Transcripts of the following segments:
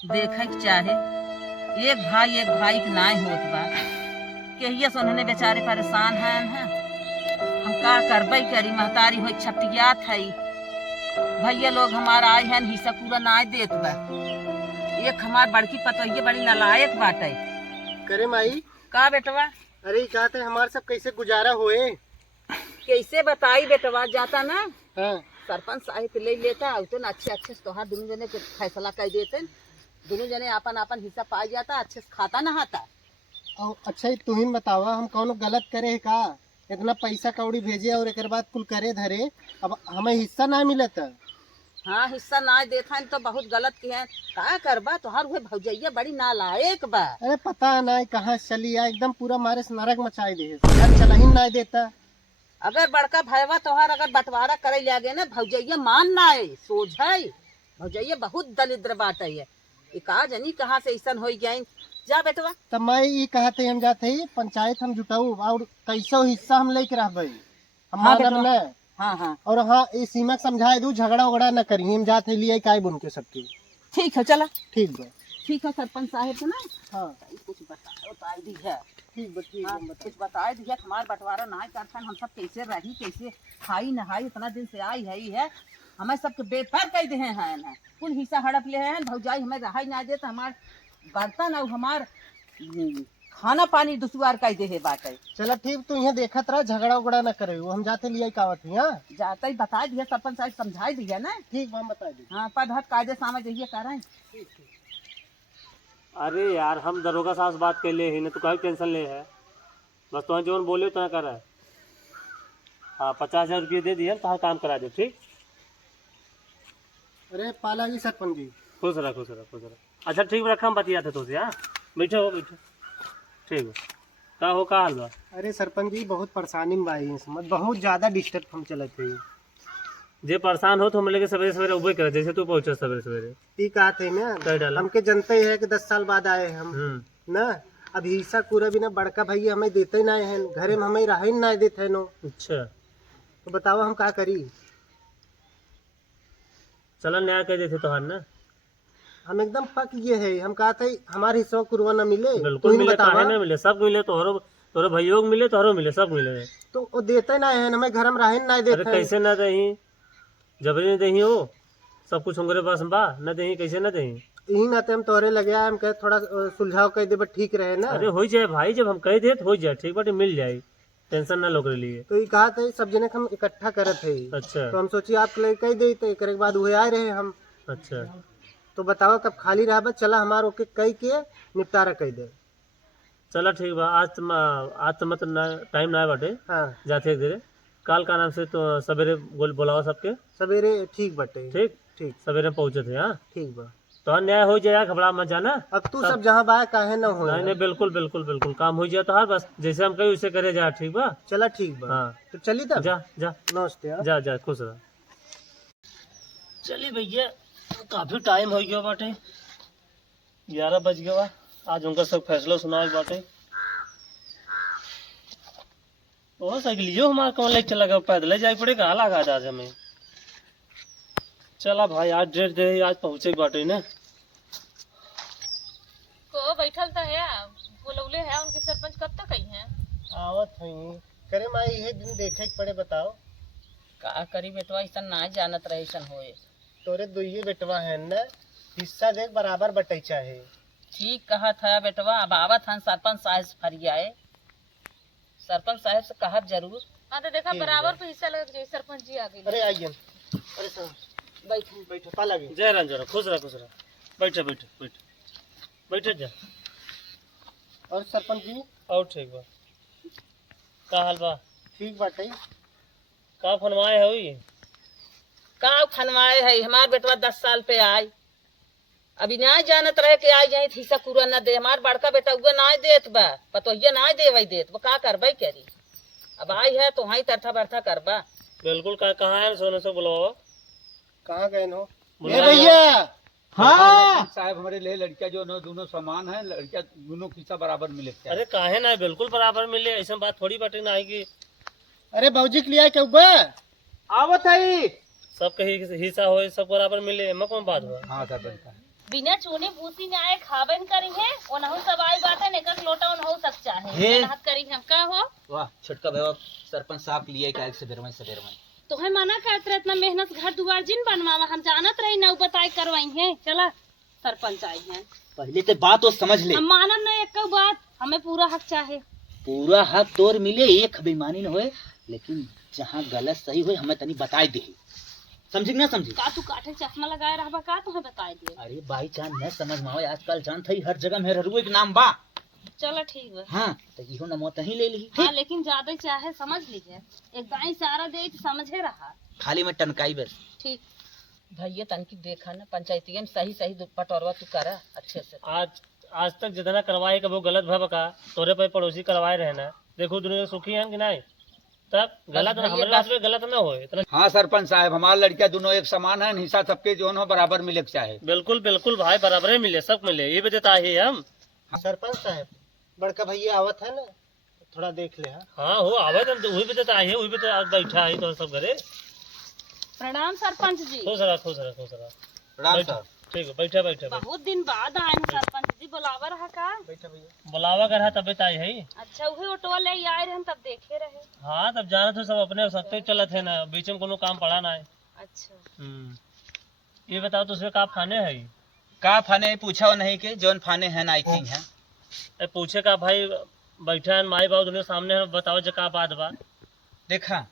देखे के चाहे एक भाई के नाय होत बा कहिया से उन्होंने बेचारे परेशान हैं हम का करबई करी महतारी हो छपियात है भैया लोग हमारा आए हैं हिस्सा पूरा नाय देत बा एक हमार बड़की पतोहिए बड़ी नालायक बाटे। करे माई का बेटवा अरे कहते हमारे सब कैसे गुजारा हुए। कैसे बताई बेटवा जाता ना हाँ। सरपंच साहिब के ले लेता तो ना अच्छे तोहार दोनों जने के फैसला कर देते दोनों जने अपन अपन हिस्सा पा जाता अच्छे से खाता नहाता। और अच्छा ही तुम बतावा हम कौन गलत करे है का इतना पैसा कौड़ी भेजे और एक बाद कुल करे धरे अब हमें हिस्सा ना मिलता। हाँ हिस्सा ना देता तो बहुत गलत की है का करबा तोहार हुए भौजैया बड़ी नालायक बा। अरे पता नहीं कहाँ चली आ एकदम पूरा मारे से नरक मचाई दे घर चला ही ना देता। अगर बड़का भैया तोहार अगर बंटवारा करे लगे ना भौजैया मान ना है सोझ है भौजैया बहुत दलिद्र बाटे है का जनी कहाँ से ऐसा हो गए जा बेटवा। तब मैं ये कहते हम जाते ही पंचायत हम जुटाऊ और कैसो हिस्सा हम लेके रहबे हमारा हाँ हाँ और हाँ इस सीमा समझाए दू झगड़ा उगड़ा न करी हम जाते लिए काय बुन के सबके। ठीक है चला ठीक बा ठीक है सरपंच साहब को ना हाँ कुछ बताई दी है ठीक बा ठीक हाँ, बा कुछ बताए दिया हमार बंटवारा ना करता हम सब कैसे रही कैसे खाई नहाई इतना दिन से आई है हमें सबके बेफर कह दे हैं कुल हिस्सा हड़प ले हैं भौजाई हमें रहाई ना दे तो हमार बर्तन और हमार खाना पानी दुसवार कह दे है बात है। चला ठीक तू यहाँ देखत रहा झगड़ा उगड़ा न करे हम जाते लिए कावत ही। हाँ जाता ही बता दिया सरपंच साहब समझा दिया ना ठीक बा हम बता दी। हाँ पद हद कायदे सामझ जइए कर रहे हैं। अरे यार हम दरोगा साहब से बात कर ले ही ना तो कहीं टेंशन ले है बस तुम जो बोले तो कर रहा है। हाँ 50,000 रुपये दे दिए तो हाँ काम करा दे ठीक। अरे पाला जी सरपंच जी खुश रहा खुश रहा खुश रहा। अच्छा ठीक रखा हम बतिया थे तुझसे। हाँ बैठो हो बैठो ठीक है का हो का हाल बा। अरे सरपंच जी बहुत परेशानी में आई समझ बहुत ज्यादा डिस्टर्ब हम चलत थे। जे परेशान हो तो हम लेके सवेरे सवेरे उबे करे जैसे तू पहुंचे सवेरे सवेरे ये कहते कह ना डाला। हमके जनते है कि 10 साल बाद आए हम ना अब हिस्सा पूरा भी ना बड़का भैया हमें देते ही ना है घरे में हमें रहे ना देते नो। अच्छा तो बताओ हम का करी। चलो न्याय कर देते तोहार ना हम एकदम पक गए है हम कहते हमारे हिस्सा कुरवा न मिले बिल्कुल मिले काहे ना मिले सब मिले तोहरो तोरे भैया को मिले तोहरो मिले सब मिले। तो वो देते ना है हमें घर में रहे ना अरे देते। कैसे ना दही जबरी नहीं दही हो सब कुछ उंगरे पास बा न दही कैसे ना दही। यही नाते हम तोरे लगे आए हम कहे थोड़ा सुलझाव कर दे ठीक रहे ना। अरे हो जाए भाई जब हम कह दे तो हो जाए ठीक बाटे मिल जाए टेंशन ना लो के लिए। तो ये कहा था सब जने हम इकट्ठा करत है अच्छा तो हम सोची आप ले कह दे तो एक बाद हुए आए रहे हम। अच्छा तो बताओ कब खाली रहा चला हमारे ओके कह के निपटारा कह दे। चला ठीक बा आज तो मतलब टाइम ना है बाटे हाँ जाते एक देरे काल का नाम से तो सवेरे बोलावा सबके सवेरे ठीक बटे ठीक ठीक सवेरे पहुंचे थे। हाँ ठीक बा तो न्याय हो जाए घबरा मत जाना। अब तू सब जहाँ बा काहे ना हो। नहीं नहीं बिल्कुल बिल्कुल बिल्कुल काम हो जाए तो हाँ बस जैसे हम कही वैसे करे जा ठीक बा। चला ठीक बा हाँ तो चली तब जा जा नमस्ते। हाँ? जा जा खुश रह। चलिए भैया काफी टाइम हो गया बाटे 11 बज गया बा आज उनका सब फैसला सुना बाटे। वो साइकिलियो हमारा कौन लेके चला गया पैदल जाए पड़ेगा लगा आज हमें। चला भाई आज डेट दे आज पहुंचे बाटे ना को बैठल तो है बोलौले है उनके सरपंच कब तक आई हैं। आवत हुई करे माई ये दिन देखे के पड़े बताओ का करी बेटवा ऐसा ना जानत रहे ऐसा होए तोरे दुइये बेटवा है ना हिस्सा देख बराबर बटे चाहे। ठीक कहा था बेटवा अब आवत हन सरपंच साहब से फरियाए सरपंच साहब से कहब जरूर। हाँ तो देखा बराबर पे हिस्सा लगे जैसे सरपंच जी आ गए। अरे आइए अरे सर बैठे बैठो पाला भी जय रंजन खुश रह बैठे बैठे बैठे बैठे जा। और सरपंच जी और ठीक बा का हाल बा ठीक बाटे का फनवाए है हुई का खनवाए है हमार बेटवा 10 साल पे आए अभी ना जानत रहे कि आई जाए हिस्सा पूरा न दे हमार बड़का बेटा उगे ना देत बा पतोहिया ना देवे देत वो का करबे करी अब आई है तो वहीं तरथा बरथा करबा। बिल्कुल का कहाँ है सोने से बुलावा कहाँ गए हो बुला ए भैया। हाँ साहब हमारे लिए लड़कियां जो न दोनों समान है लड़कियां दोनों हिस्सा बराबर मिले। अरे काहे ना बिल्कुल बराबर मिले ऐसा बात थोड़ी बाटे ना है कि अरे बाबूजी के लिए क्यों बा आवत है सबके हिस्सा हो सब बराबर मिले एमा कौन बात हुआ। हाँ सरपंच साहब बिना चूने भूसी ने आए खाबन करी है ओनहु सब आई बात है एक लोटा ओनहु सब चाहे हे। मेहनत करी हम का हो वाह छोटका भैया सरपंच साहब लिए का एक सवेर में तो है मना करत रहे इतना मेहनत घर दुआर जिन बनवावा हम जानत रही नौ बताई करवाई है चला सरपंच आई है पहले तो बात तो समझ ले हम मानन नहीं एक बात हमें पूरा हक चाहे पूरा हक तोर मिले एक बेईमानी न होए लेकिन जहाँ गलत सही होए हमें तनी बताई दे समझी ना समझी का तू काठे चश्मा लगाए रहबा का तुम्हें बताई दे अरे भाई चांद न समझ में आवे आजकल जानत हई हर जगह मेरे रुए के नाम बा चलो ठीक है हाँ तो इहो नमो तही ले ली हाँ लेकिन ज्यादा चाहे समझ लीजिए एक दाई इशारा दे तो समझे रहा खाली में टनकाई बस ठीक भैया तनकी देखा ना पंचायती में सही सही बटोरवा तू करा अच्छे से। आज तक जितना करवाए का वो गलत भा बका तोरे पे पड़ोसी करवाए रहे ना देखो दुनिया सुखी है कि नहीं तब गलत भैया हमारे बस- पास गलत ना हो इतना। हाँ सरपंच साहब हमारा लड़कियां दोनों एक समान है हिस्सा सबके जो हो बराबर मिले के चाहे बिल्कुल बिल्कुल भाई बराबर ही मिले सब मिले ये वजह है हम। सरपंच साहब बड़का भैया आवत है ना थोड़ा देख ले। हाँ हाँ हो आवे तो वही वजह है वही वजह आज बैठा है तो सब घरे प्रणाम सरपंच जी खुश रहा खुश रहा खुश रहा। राम बैठो। साहब ठीक है बैठा बैठा बैठा। बहुत दिन बाद आए हैं सरपंच जी बुलावा रहा का बैठा भैया। बुलावा कर तबियत आई है। अच्छा वही ऑटो ले आए रहे तब देखे रहे हाँ तब जाना तो सब अपने सकते चलत है ना बीच में कोनो काम पड़ा ना है। अच्छा ये बताओ तुझे का फाने है का फाने पूछा नहीं के जोन फाने है ना आई है ए, पूछे का भाई बैठा है माई बाबू दोनों सामने है बताओ जो का बात बा। देखा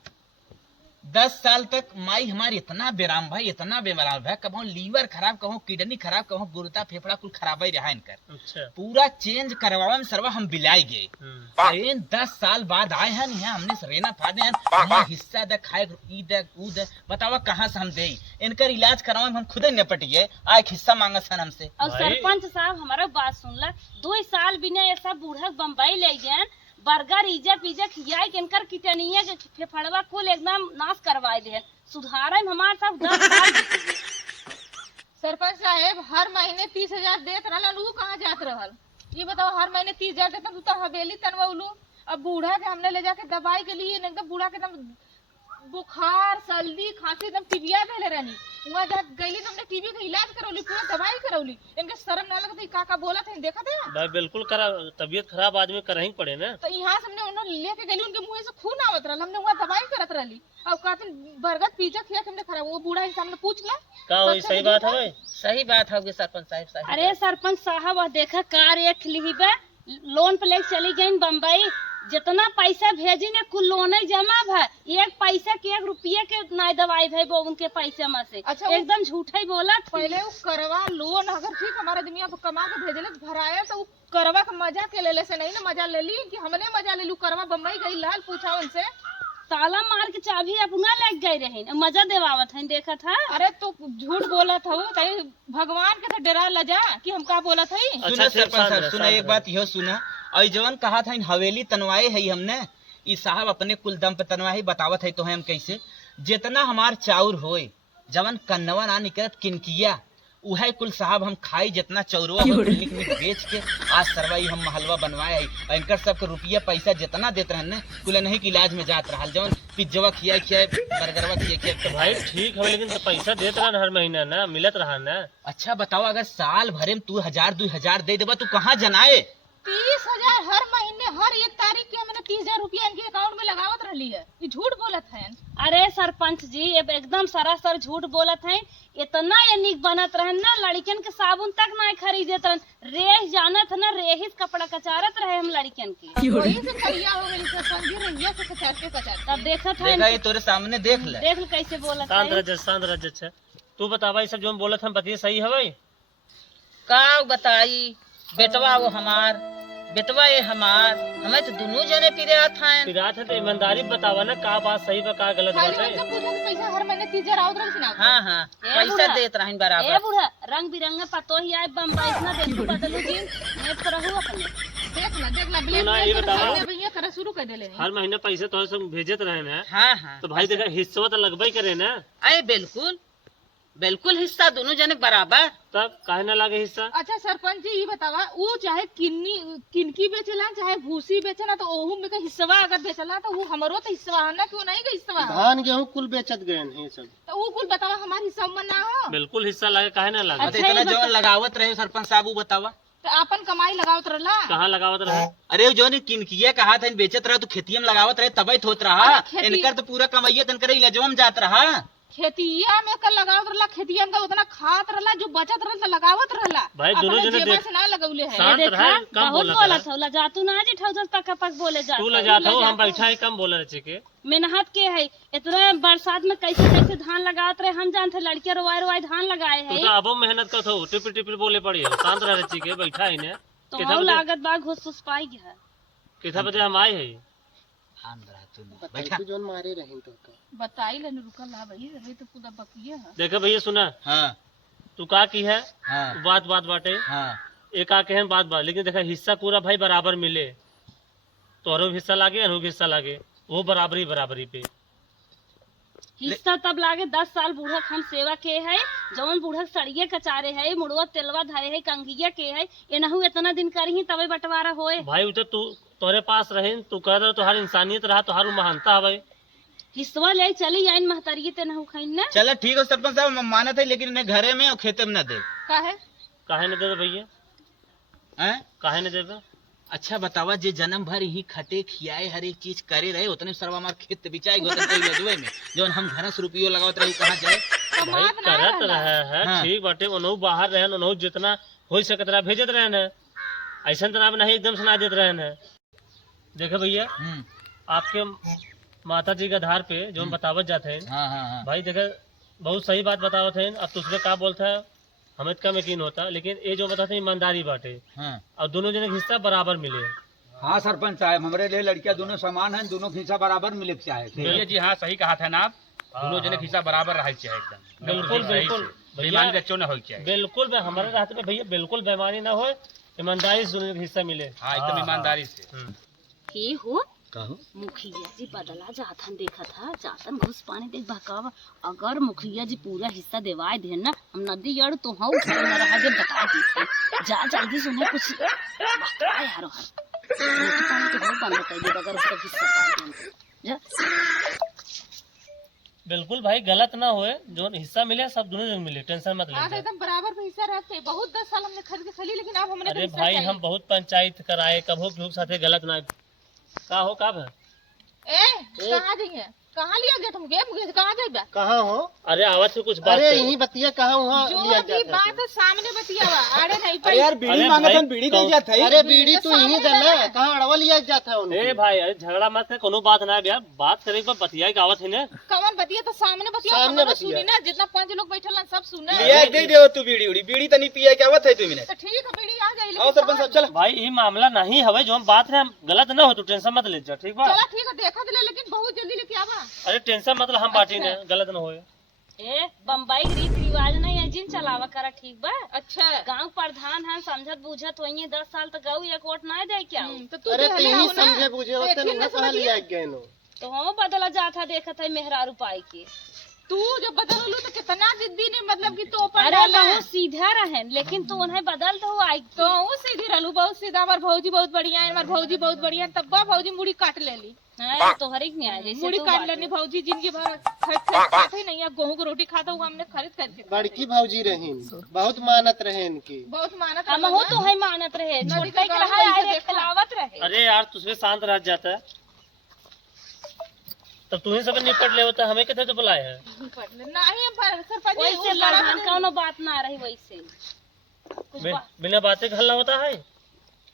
10 साल तक माई हमारी इतना बेराम भाई इतना बेराम भाई कहो लीवर खराब कहो किडनी खराब कहो गुर्दा फेफड़ा कुल खराब ही रहा इनकर अच्छा पूरा चेंज करवावे में सरवा हम बिलाई गए इन 10 साल बाद आए हैं यहाँ हमने सरेना फादे हैं हमारा हिस्सा दे खाए ई दे ऊ दे बतावा कहाँ से हम दे इनकर इलाज करवावे में हम खुद ही निपटिए आ एक हिस्सा मांगा सन हमसे और भाई- सरपंच साहब हमारा बात सुन ला 2 साल बिना ऐसा बूढ़ा बम्बई ले गए बर्गर इजा पिज्जा खियाई के इनकर किटनिया के फेफड़वा कुल एकदम नाश करवाए दे सुधारे में हमारे साथ 10 साल बीत गए। सरपंच साहब हर महीने 30,000 देत रहल ऊ कहाँ जात रहल ये बताओ हर महीने 30,000 देता तू तो हवेली तनवलू अब बूढ़ा के हमने ले जाके दवाई के लिए एकदम बूढ़ा के एकदम बुखार सर्दी खांसी एकदम टीबिया भेले रहनी वहाँ जा गईली तो हमने टीबी का इलाज करौली पूरा दवाई करौली इनके शर्म ना लगती का बोला था देखा था भाई बिल्कुल करा तबीयत खराब आदमी कर ही पड़े ना। तो यहाँ से हमने उन्होंने लेके गईली उनके मुंह से खून आवत रहल हमने वहाँ दवाई करत रहली अब कहते बर्गर पिज्जा खिया के हमने खराब वो बूढ़ा इंसान ने पूछ ला का वही सच सही में बात है झूठा? भाई सही बात होगी सरपंच साहब सही अरे सरपंच साहब वह देखा कार एक ली बे लोन पे लेके चली गई बम्बई जितना पैसा भेजी ने कुल लोन ही जमा भाई एक पैसा के 1 रुपये के नहीं दवाई भाई वो उनके पैसे में से अच्छा, वो- एकदम झूठा ही बोला पहले वो करवा लोन अगर ठीक हमारे दुनिया को कमा के भेजले भराया तो वो करवा का मजा के ले से नहीं ना मजा ले ली कि हमने मजा ले लू करवा बम्बई गई लाल पूछा उनसे ताला मार के चाबी अपना लग गई रहे मजा देवावत है देखा था अरे तो झूठ बोला था वो तई भगवान के तो डरा लजा कि हम का बोला था अच्छा, सुना ठीक, सरपंच शांत साहब रहे, सुना शांत एक रहे। बात यो सुना और जवन कहा था इन हवेली तनवाए है हमने ई साहब अपने कुल दम पे तनवाए बतावत है तो हम कैसे जितना हमार चाउर होए जवन कन्नवा ना निकलत किनकिया उहे कुल साहब हम खाई जितना चौरवा हो लिख मिट बेच के आज सरवाई हम महलवा बनवाए है और इनकर सबके रुपया पैसा जितना देते रहन कुल नहीं के इलाज में जात रहा जवन पिज्जवा खिया खिया बर्गरवा खिया खिया तो भाई ठीक है लेकिन तो पैसा देते रहा हर महीना ना मिलत रहा ना। अच्छा बताओ अगर साल भरे में तू 1,000-2,000 दे देबा तू कहाँ जनाए 30,000 हर महीने हर एक तारीख के मैंने 30,000 रुपया इनके अकाउंट में लगावत रही है ये झूठ बोलत है अरे सरपंच जी अब एकदम सरासर झूठ बोलत है इतना ये निक बनत रहन ना लड़कियन के साबुन तक नहीं खरीदत रहन रेह जानत ना रेहिस कपड़ा कचारत रहे हम लड़कियन के वही से करिया हो गई सर समझी रही से कचारते तब देखत है देखा ये तोरे सामने देख ले देख ल कैसे बोलत शांत है रह शांत रह अच्छा तू बता भाई सब जो हम बोलत हम बतिए सही है भाई। का बताई बेटवा वो हमार बेटवा ये हमार हमें तो दोनों जने पिरे था पिरात है तो ईमानदारी बतावा ना का बात सही बा का गलत खाली बात उनसे है। पूछा कि पैसा हर महीने 30,000 आवत रही ना हाँ हाँ ए पैसा बुढ़ा। देत रही ए बराबर। बूढ़ा रंग बिरंगे पतो ही आए बम्बई इतना देखो बदलू जी नेप रहू अपने देख ला तो ना ये बताओ भैया करे शुरू कर देले हर महीने पैसे तो सब भेजत रहे ना हाँ हाँ तो भाई देखा हिस्सा तो लगभग करे ना। अरे बिल्कुल बिल्कुल हिस्सा दोनों जने बराबर। तब काहे ना लागे हिस्सा? अच्छा सरपंच जी ये बतावा वो चाहे किनकी बेचला चाहे भूसी बेचला तो ओहू में का हिस्सा अगर बेचला तो वो हमरो तो हिस्सा है ना, क्यों नहीं का हिस्सा है? धान गेहूँ कुल बेचत गए हैं सब। तो वो कुल बतावा हमारे हिस्सा में ना हो। बिल्कुल हिस्सा लागे, काहे ना लागे? अब इतना जो लगावत रहे सरपंच साहब वो बतावा तो अपन कमाई लगावत रहला। कहाँ लगावत रहे? अरे जो ने किनकिया कहा था बेचत रहा तो खेतिया में लगावत रहे तबे होत रहा। अरे खेती- इनकर तो पूरा कमाइया तन करे इलाजवा जात रहा। खेतिया में कर लगावत रहला, खेतिया में का उतना खात रहला जो बचत रहला लगावत रहला। भाई दोनों अपने जने जेबा देख- से ना लगौले है। शांत रहे, कम बहुत बोला बोला था। था जातू ना जी ठौजस पक पक बोले जा तू ले जाता हो, हम बैठा है कम बोले रहे के। मेहनत के है इतना बरसात में कैसे कैसे धान लगात रहे हम जानते लड़के रोवाई धान लगाए तू है तो अब मेहनत करत हो, टिपी टिपी बोले पड़ी हो, शांत रहे रहे के, बैठा है ने। तो कितना हम बजे- लागत बा घुस पाई है। कितना बजे हम आए है? बैठा बताई जोन मारे रही तो का। बताई लेने रुकल ला भाई, अभी तो पूरा बकिया है। देखो भैया सुना, हाँ तू का की है हाँ बात बात बाटे, हाँ एक आके है बात बात, लेकिन देखा हिस्सा पूरा भाई बराबर मिले, तोहरो भी हिस्सा लागे अनु भी हिस्सा लागे, वो बराबरी बराबरी पे। हिस्सा तब लागे 10 साल बूढ़क हम सेवा के है, जवन बूढ़क सड़िए कचारे है, मुड़वा तेलवा धरे है, कंगिया के है, एनहु इतना दिन करही तबे बंटवारा होए। भाई उ तो तू तोरे पास रहे, तू कह रहा तोहार इंसानियत रहा, तोहार महानता हवे। हिस्सा ले चली आइन महतरिये तेनहु खाइन ने। चलो ठीक है सरपंच साहब हम मानत है लेकिन इन्हें घरे में और खेते में न दे। का है? काहे न देवे भैया, हैं? काहे न देवे? अच्छा बतावा जे जन्म भर ही खटे खियाए हर एक चीज करे रहे उतने सरवा हमार खेत बिचाई होते कोई लजवे में जो हम घर से रुपयो लगावत रहे कहाँ जाए। भाई करत रहे है, हाँ। ठीक बाटे, उनहु बाहर रहे, उनहु जितना हो सकत रहा भेजत रहे न, ऐसा तना नहीं एकदम से ना देत रहे न। देखो भैया, आपके माता जी के आधार पे जो हम बतावत जाते हैं, हाँ हाँ हाँ भाई देखे बहुत सही बात बतावत है। अब तुझे का बोलता है हमें कम यकीन होता, लेकिन ये जो बताते हैं ईमानदारी बाटे, हाँ और दोनों जने के हिस्सा बराबर मिले। हाँ सरपंच साहब हमारे लिए लड़कियां दोनों समान हैं, दोनों के हिस्सा बराबर मिले के चाहे थे। भैया जी हाँ सही कहा था ना आप, दोनों जने के हिस्सा बराबर रहा चाहिए एकदम। बिल्कुल बिल्कुल बेईमानी भैया, बच्चों न हो चाहिए। बिल्कुल हमारे रास्ते में भैया बिल्कुल बेईमानी ना हो, ईमानदारी से दोनों के हिस्सा मिले। हाँ एकदम ईमानदारी से। के हो कहो मुखिया जी बदला जाथन देखा था जातन घुस पानी देख बहकावा। अगर मुखिया जी पूरा हिस्सा देवाए दे ना हम नदी जड़ तो हाँ उठे न रहा दे बता देते जा जल्दी सुने कुछ बता यार हर रोटी पानी तो बहुत बंद कर दे अगर उसका हिस्सा पाए जा। बिल्कुल भाई गलत ना होए, जो हिस्सा मिले सब दोनों जन मिले, टेंशन मत हाँ तो ले। एकदम बराबर पे हिस्सा रहते। बहुत 10 साल हमने खरीद के खली, लेकिन अब हमने तो अरे हिस्सा भाई चाहिए। हम बहुत पंचायत कराए, कभो केहू के साथे गलत ना का हो कब है। कहाँ जाइए? कहाँ लिया गया तुम? मुझे कहाँ जाइए? कहाँ हो? अरे आवाज से कुछ बात अरे कर। यही बतिया कहाँ हुआ जो लिया भी जाता बात है सामने बतियावा। अरे नहीं अरे यार अरे बीड़ी मांगत भाई, हैं, बीड़ी दे जाता है। है। अरे बीड़ी तो तू यही सामने देना, है। कहाँ अड़वा लिया जाता है ए उन्हें। भाई अरे झगड़ा मत कर, कोनो बात ना है भैया, बात करे पर बतियाई गावत है ना। कमन बतिया तो सामने बतिया, सामने हमने बतिया। सुनी ना, जितना 5 लोग बैठल हैं सब सुने। लिया दे दे तू बीड़ी उड़ी बीड़ी तनी पिया क्या बात है तू मैंने। तो ठीक है बीड़ी आ जाए, आओ सरपंच साहब चल। भाई ये मामला नहीं हवे, जो हम बात रहे गलत ना हो, तो टेंशन मत ले जा, ठीक बा। चलो ठीक है देखा दिले, लेकिन बहुत जल्दी लेके आवा। अरे टेंशन मतलब हम बाटी ने गलत ना होए। ए बम्बई रीत रिवाज नहीं है जिन चलावा करा ठीक बा। अच्छा गांव प्रधान है समझत बुझत वही 10 साल तक गऊ एक वोट ना दे क्या तो तू अरे दे तू ले ही आओ ना। समझे बुझे होते देखी ना ना कहाँ समझिए। लिया गए नो। तो हम बदला जाता देखत है मेहरारू पाई के। तू जब बदलू तो कितना जिद्दी ने, मतलब कि तो पर अरे डाला। बहुत सीधा रहे लेकिन तू उन्हें बदल तो आई तो वो सीधी रहलू, बहुत सीधा। हमार भौजी बहुत बढ़िया है, हमार भौजी बहुत बढ़िया है। तब्बा भौजी मुड़ी काट लेली, तो हर एक न्याय जैसे मुड़ी तू काट बाटे। लेनी भौजी। जिंदगी भर खाते ही नहीं है, गेहूं की रोटी खाता हुआ हमने खरीद के बड़की भौजी रही, बहुत मानत रहे इनकी। बहुत मानत हम हो तो है मानत रहे नदी छोटे के के गाँव रहा में है देखा। खिलावत रहे। अरे यार तुझे शांत रह जाता है, तब तुम्हें सब निपट ले होता, हमें कितने तो बुलाए है। नहीं सरपंच जी, वैसे वो लड़ा लड़ान दे। कौनो बात ना रही वैसे कुछ बिना बातें के हल्ला होता है।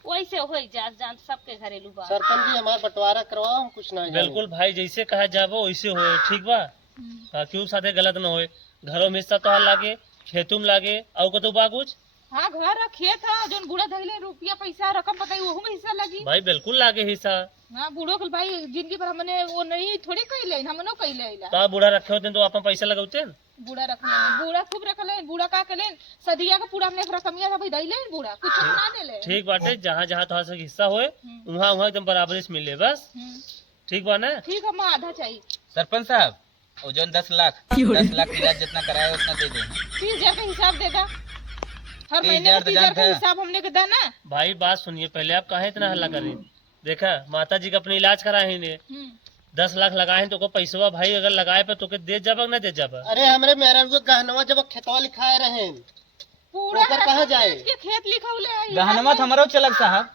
वैसे हो जात जान सबके घरेलू बात। सरपंच जी हमारा बंटवारा करवाओ, हम कुछ ना जाने। बिल्कुल भाई जैसे कहा जाबो वैसे होए, ठीक बा। क्यों साथे गलत ना होए, घरों में हिस्सा तो लागे, खेतों में लागे, और कतो बा कुछ हाँ घर खेत था जो बूढ़ा धैले रुपया पैसा रकम बताई वो में हिस्सा लगी। भाई बिल्कुल लागे हिस्सा। हाँ बूढ़ो के भाई जिंदगी भर हमने वो नहीं थोड़ी कैले, हमनो कैले आइला। तो बूढ़ा रखे होते तो अपन पैसा लगाते न। बूढ़ा रखले, बूढ़ा खूब रखले। बूढ़ा का कलेन सदिया का पूरा हमने रकमिया था भाई दैले बूढ़ा कुछ ना देले। ठीक बाटे, जहाँ जहाँ थोड़ा सा हिस्सा होए वहाँ वहाँ एकदम बराबरी से मिले बस, ठीक बा ना। ठीक है, माँ आधा चाहिए। सरपंच साहब और जो 10 लाख इलाज जितना कराया उतना दे दे। 30,000 का हिसाब दे दा, हर 30,000 महीने का 30,000 का था। हिसाब हमने के देना। भाई बात सुनिए, पहले आप काहे इतना हल्ला कर रही? देखा माता जी का अपने इलाज कराए ही ने, 10 लाख लगाए हैं तो को पैसवा भाई अगर लगाए पे तो के दे जाबा ना दे जाबा? अरे हमरे मेहरान को गहनवा जब खेतवा लिखाए रहे पूरा ओकर कहाँ जाए? के खेत लिखौले है। गहनवा हमारो चलक साहब,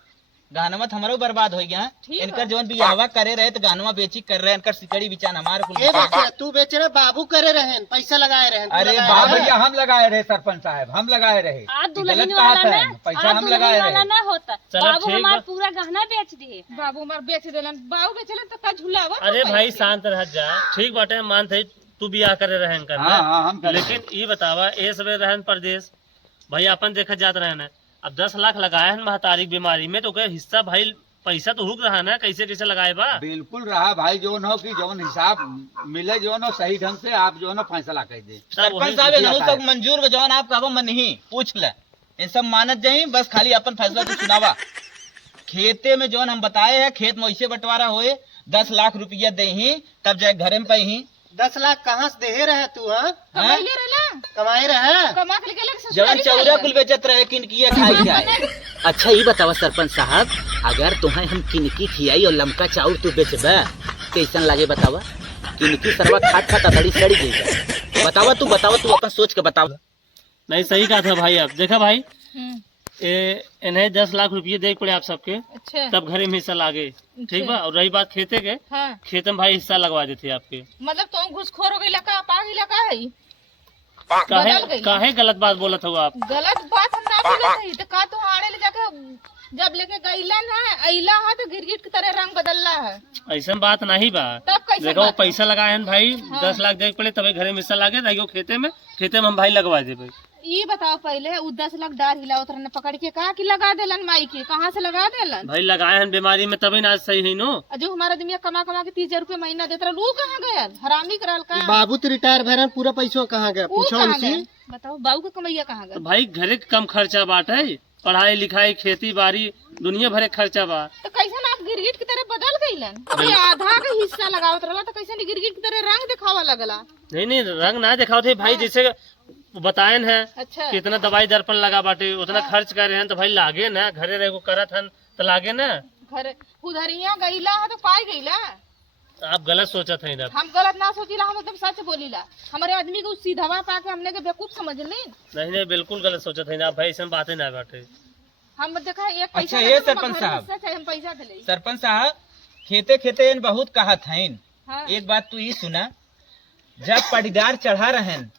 गहनवा हमारो बर्बाद हो गया। ठीक इनकर जवन बियाहवा करे रहे तो गहनवा बेची कर रहे, इनकर सिकड़ी बिचान हमारे कुल ये बेचे तू बेच रहे, बाबू करे रहे, पैसा लगाए रहे। अरे हाँ भैया हम लगाए रहे सरपंच साहब, हम लगाए रहे। आज ये दुल्हन गलत वाला बात है, ना, पैसा आज हम दुल्हन लगाए वाला रहे। ना होता। चलो बाबू ठीक हमार बा। पूरा गहना बेच दिए। बाबू हमार बेच देलन, बाबू बेचलन तो का झुलावा। अरे भाई शांत रह जा, ठीक बाटे हम मानते तू बियाह करे रहन कर हाँ हाँ हम करे। लेकिन ये बतावा ए सबे रहन परदेश भाई अपन देखा जात रहना, अब 10 लाख लगाए हैं महतारी बीमारी में तो क्या हिस्सा भाई पैसा तो रुक रहा ना, कैसे कैसे लगाए बा? बिल्कुल रहा भाई, जो न हो कि जौन हिसाब मिले जो न सही ढंग से आप जो न फैसला कर दे। सरपंच साहब इनहु तक मंजूर बा, जवन आप कहबो मन नहीं पूछ ले, इन सब मानत जाई, बस खाली अपन फैसला तो सुनावा। खेते में जौन हम बताए है, खेत में वैसे बंटवारा होए, 10 लाख रुपया दे ही तब जाए घरे में पाई। 10 लाख कहाँ से दे रहे तू? हाँ कमाइए रहला, कमाए रहे। कमा के लेके जवन ससुराली चौरा जाइए। कुल बेचत रहे किनकी खाई जाए। अच्छा ये बतावा सरपंच साहब, अगर तुम्हें हम किनकी खियाई और लमका चाउर तू बेचबे कैसन लागे बतावा? किनकी सरवा खाट खाट अतड़ी सड़ी गई। बतावा तू अपन सोच के बतावा। नहीं सही कहा था भाई। आप देखा भाई हम्म, इन्हें 10 लाख रुपये दे पड़े आप सबके, अच्छा तब घरे में हिस्सा लागे, ठीक बा। और रही बात खेते के, हाँ, खेत में भाई हिस्सा लगवा देते आपके। मतलब तुम घुसखोर हो गई लका, पाग इलाका है। बदल काहे गई। काहे गलत बात बोलत हो आप? गलत बात हम ना बोलत हई, तो का तू आड़े ले जाके जब लेके गईला ना अइला है तो गिरगिट की तरह रंग बदलला है। ऐसा बात नहीं बा। तब कैसे देखो वो बात है? पैसा लगाए हैं भाई, हाँ। 10 लाख दे पड़े तभी घरे में हिस्सा लागे, नहीं खेते में हम भाई लगवा देबे। ये बताओ पहले उ 10 लाख डार हिलावत रहने पकड़ के कहा कि लगा देलन माई के, कहाँ से लगा देलन? भाई लगाए हैं बीमारी में तभी ना सही है नो। और जो हमारा आदमी कमा कमा के 30,000 रुपये महीना देता रहा, वो कहाँ गया? हरामी करल का? बाबू तो रिटायर भरन, पूरा पैसा कहाँ गया? वो पूछो कहाँ उनसे। गया? बताओ बाबू का कमैया कहाँ तो गया? भाई घरे के कम खर्चा बाट है, पढ़ाई लिखाई खेती बाड़ी दुनिया भरे के खर्चा बा। तो कैसे आप गिरगिट की तरह बदल गईलन? अभी आधा का हिस्सा लगावत रहला तो कैसे नहीं गिरगिट की तरह रंग दिखावा लगला? नहीं रंग ना दिखाओ थे भाई, जैसे बतायन है अच्छा कि इतना दवाई दर्पण लगा बाटे, उतना खर्च कर रहे हैं तो भाई लागे ना, घरे रहे को करत हन तो लागे ना। घर उधरिया गईला है तो पाई गईला। आप गलत सोचा था इधर। हम गलत ना सोचिला, हम एकदम सच बोलीला। हमारे आदमी को सीधावा पाके हमने के बेवकूफ समझ ली। नहीं बिल्कुल गलत सोचा था आप भाई, ऐसा बातें ना बाटे। हम देखा एक पैसा अच्छा, दे ये तो सरपंच घर साहब। हिस्सा चाहे हम पैसा दे ले। सरपंच साहब खेते खेते इन बहुत कहा था। हाँ। एक बात तू ये सुना, जब पड़ीदार चढ़ा रहन,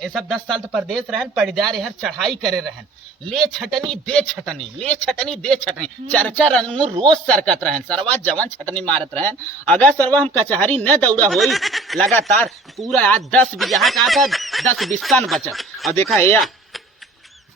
ये सब 10 साल तो परदेश रहन, पड़ीदार यार चढ़ाई करे रहन, ले छटनी दे छटनी, ले छटनी दे छटनी, चर्चा रंगू रोज सरकत रहन, सरवा जवन छटनी मारत रहन। अगर सरवा हम कचहरी न दौड़ा होई लगातार पूरा आज 10 बीघा का था, 10 बिस्सन बचत। और देखा या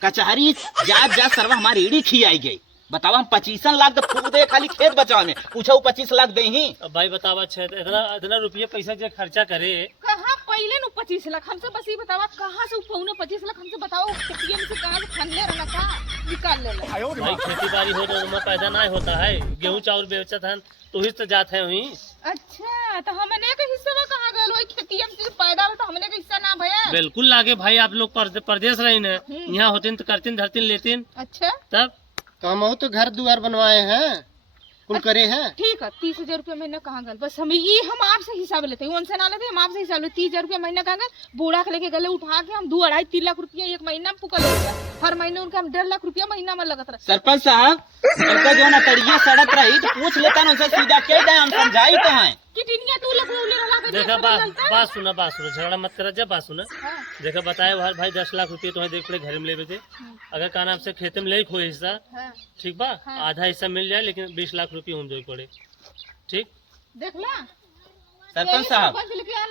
कचहरी जा सरवा हमारी ईड़ी खियाई गई। बताओ हम 25 लाख तो फूक दे खाली खेत बचाव में, पूछो 25 लाख दे ही। अब भाई बतावा इतना रुपये पैसा जो खर्चा करे, कहाँ पहले नु 25 लाख हमसे बस ये बतावा कहाँ से पौने 25 लाख हमसे बताओ एटीएम से कहाँ से खनले रहना का निकाल ले। भाई खेती बाड़ी हो तो उसमें पैदा नहीं होता है, गेहूँ चावल बेचत हन तो ही तो जाते हैं वही। अच्छा तो हमने का हिस्सा कहाँ गए? वही खेती हम से पैदा हो तो हमने का हिस्सा ना भया। बिल्कुल लागे भाई, आप लोग परदेश रही न, यहाँ होते तो करतीन धरतीन लेतीन अच्छा तब। हम तो घर दुआर बनवाए हैं, कुल करे हैं। ठीक है, 30,000 रुपया महीना कहाँ गल? बस हम ये हम आपसे हिसाब लेते हैं, उनसे ना लेते, हम आपसे हिसाब लेते। 30,000 रुपया महीना कहाँ गल? बूढ़ा के लेके गले उठा के हम 2-2.5-3 लाख रुपया एक महीना में पुकल लेगा। हर महीने उनका हम 1.5 लाख रुपया महीना में लगत रहा। सरपंच साहब इनका जो ना तड़िया सड़क रही तो पूछ लेता ना, उनसे सीधा कह दे, हम समझाई तो हैं। किटिनिया तू लगौले रहला के देखा देख बात सुना झगड़ा मत करा, जब बात सुना। हाँ। देखा बताए भाई 10 लाख रुपये तुम्हें देख पड़े घर में ले थे, अगर का नाम से खेते में ले खोए हिस्सा, हाँ। ठीक बा, आधा हिस्सा मिल जाए लेकिन 20 लाख रुपये हम जो पड़े, ठीक। देखला सरपंच साहब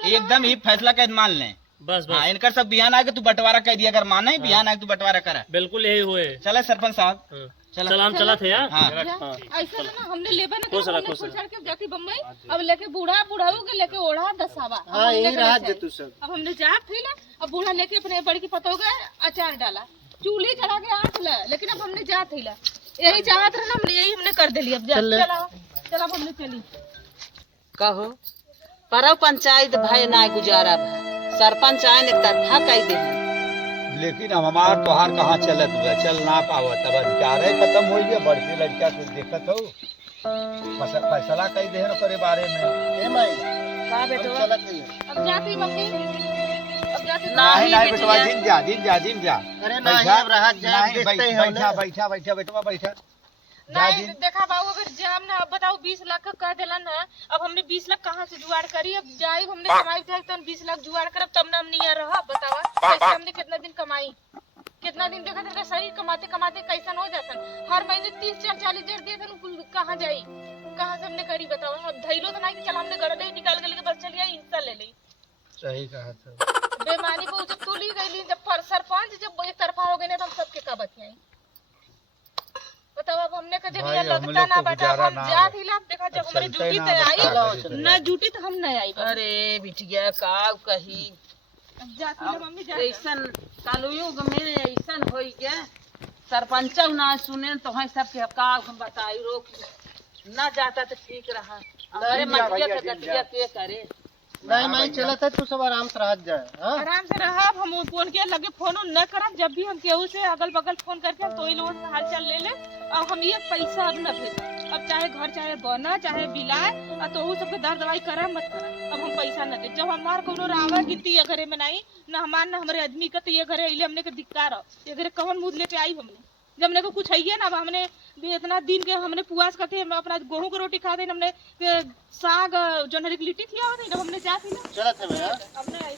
एकदम ही फैसला कर मान लें। बस हाँ, इनका सब बिहान आके तू बंटवारा कर दिया, अगर माने बिहान आके तू बंटवारा करा। बिल्कुल यही हुए। चले सरपंच साहब, हाँ। चला। चला हम चला थे यार। हाँ। ऐसा ना हमने लेबा ना खुश रहा, हमने खुश छोड़ रहा। छाड़ के जाके बम्बई, अब लेके बुढ़ाऊ के लेके ओढ़ा दसावा। हाँ यही रहा जे तू सब। अब हमने जा फिर अब बूढ़ा लेके अपने बड़ी की पतों का अचार डाला, चूल्ही चढ़ा के आँच ला, लेकिन अब हमने जा थी यही चाहत रहे ना, हमने यही हमने कर दिली। अब चला अब हमने चली। कहो परव पंचायत भाई ना गुजारा भा सरपंच आए एक तरफा कह दे लेकिन हम हमार तोहार कहाँ चलत हुआ चल ना पावत अब अधिकार खत्म हो गया बड़की लड़का कुछ देखत हो फैसला कही दे करे बारे में ए माई का बेटवा चलत नहीं अब जाती मम्मी अब जाती नहीं नहीं बेटवा जिन जा अरे नहीं अब रहा जा नहीं देखते ही बैठा हो बैठा बैठा बेटवा बैठा नहीं देखा बाबू अगर जाम ना अब बताओ 20 लाख का कह दिला ना अब हमने 20 लाख कहाँ से जुगाड़ करी अब जाई हमने कमाई उठाई तो 20 लाख जुगाड़ करब तब ना हम नहीं रहा बतावा कैसे हमने कितना दिन कमाई कितना दिन देखा तेरा शरीर कमाते कमाते कैसा हो जाता हर महीने 30-40 हजार दिए थे कहाँ जाई कहाँ से हमने करी बतावा अब धैलो तो नहीं कि चल हमने गड़े निकाल के लेके बस चलिए इंस्टा ले ली सही कहा था बेमानी को जब तू ली गई जब सरपंच जब एक तरफा हो गए ना तो हम सबके का बतियाई बताओ अब हमने का जब ये लगता ना बेटा हम जात ही लाभ देखा जब हमारी ड्यूटी पे आई ना ड्यूटी तो हम नहीं आई अरे बिटिया का कही अब जात ही मम्मी जा ऐसन कलयुग में ऐसन हो गया सरपंच ना सुने तो है सबके का हम बताई रोक ना जाता तो ठीक रहा अरे मटिया के गटिया के करे नहीं माई चलत है तू सब आराम से रह जाए हाँ आराम से रहा हम फोन के लगे फोन न करब जब भी हम केहू से अगल बगल फोन करके तो ही लोगों से हाल चाल ले ले अब हम ये पैसा अब न भेज अब चाहे घर चाहे बना चाहे बिलाए और तो सबके दर दवाई करा मत करा अब हम पैसा न दे जब हमार कोनो रावा गिनती ये घरे में नहीं न हमार न हमारे आदमी का तो ये घरे अइले हमने के धिक्कार ये घरे कौन मुँह लेके आई हमने जब हमने को कुछ है ना अब हमने भी इतना दिन के हमने पुआस करते हम अपना गेहूं की रोटी खाते हमने साग जो लिट्टी खिया होती हमने जा थी ना चलत है भैया अब नहीं आई